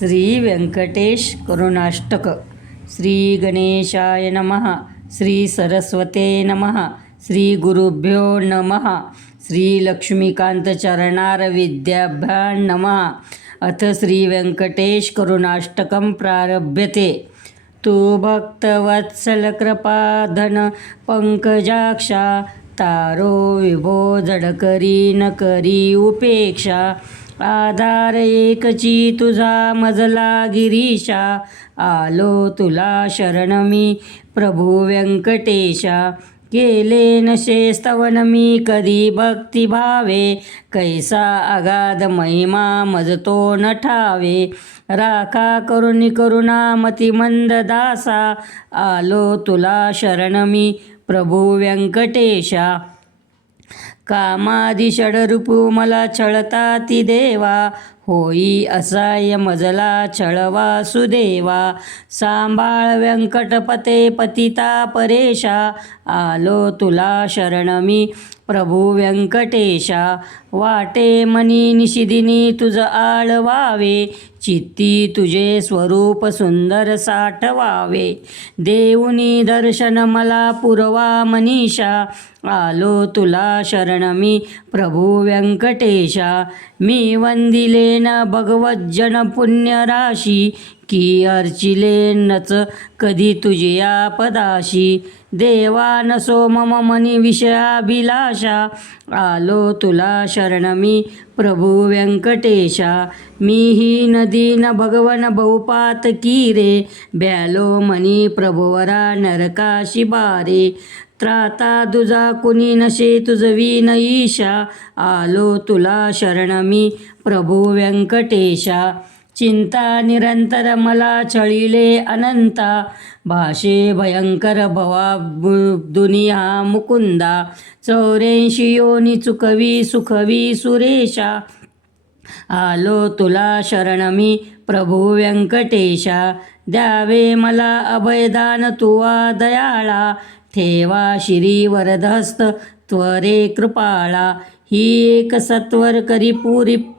श्री व्यंकटेश करुणाष्टक. श्री गणेशाय नमः. श्री सरस्वते नमः. श्री गुरुभ्यो नमः. श्री लक्ष्मीकांत चरणार विद्याभ्यां नमः. अथ श्री व्यंकटेश करुणाष्टकं प्रारभ्यते. तू भक्तवत्सल कृपाधन पंकजाक्षा, तारो विभो जडकरी न करी उपेक्षा. आधार एकची तुझा मजला गिरीशा, आलो तुला शरण मी प्रभू व्यंकटेशा. केले नशे स्तवन मी कधी भक्तिभावे, कैसा अगाध महिमा मजतो न ठावे. राखा करुणी करुणा मती मंद दासा, आलो तुला शरण मी प्रभू व्यंकटेशा. कामादी षडरूपू मला छळता ती देवा, होई असाय मजला छळ वासुदेवा. सांभाळ व्यंकटपते पतिता परेशा, आलो तुला शरण मी प्रभू व्यंकटेशा. वाटे मनी निशिदिनी तुझ आळवावे, चित्ती तुझे स्वरूप सुंदर साठवावे. देऊनी दर्शन मला पुरवा मनीषा, आलो तुला शरण मी प्रभू व्यंकटेशा. मी वंदिले न भगवज्जन पुण्यराशी, की अर्चिले नच कधी तुझिया पदाशी. देवा नसो मम मनी विषयाभिलाषा, आलो तुला शरण मी प्रभू व्यंकटेशा. मी ही नदी न भगवन बहुपात रे, ब्यालो मनी प्रभुवरा नरकाशी बारे. त्राता तुझा कुणी नशे तुझवी न ईशा, आलो तुला शरण मी प्रभू व्यंकटेशा. चिंता निरंतर मला छळिले अनंता, भाषे भयंकर भवा दुनिया मुकुंदा. 84 योनी चुकवी सुखवी सुरेशा, आलो तुला शरण मी प्रभू व्यंकटेशा. द्यावे मला अभयदान तुवा दयाळा, ठेवा शिरी वरदहस्त त्वरे कृपाळा. ही एक सत्वर करी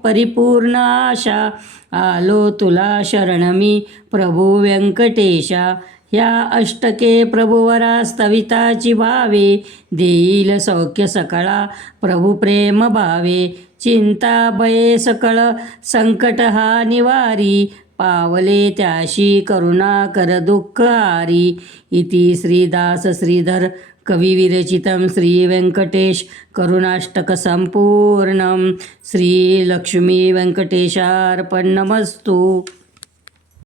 परिपूर्ण आशा, आलो तुला शरण मी प्रभू व्यंकटेशा. ह्या अष्टके प्रभुवरा स्तविताची भावे, देईल सौख्य सकळा प्रभू प्रेम भावे. चिंता भये सकळ संकट हा निवारी, पावले त्याशी करुणा कर दुःख हारी. इति श्रीदास श्रीधर कवी विरचितं श्री व्यंकटेश करुणाष्टक संपूर्णं. श्री लक्ष्मी व्यंकटेशार्पणमस्तु.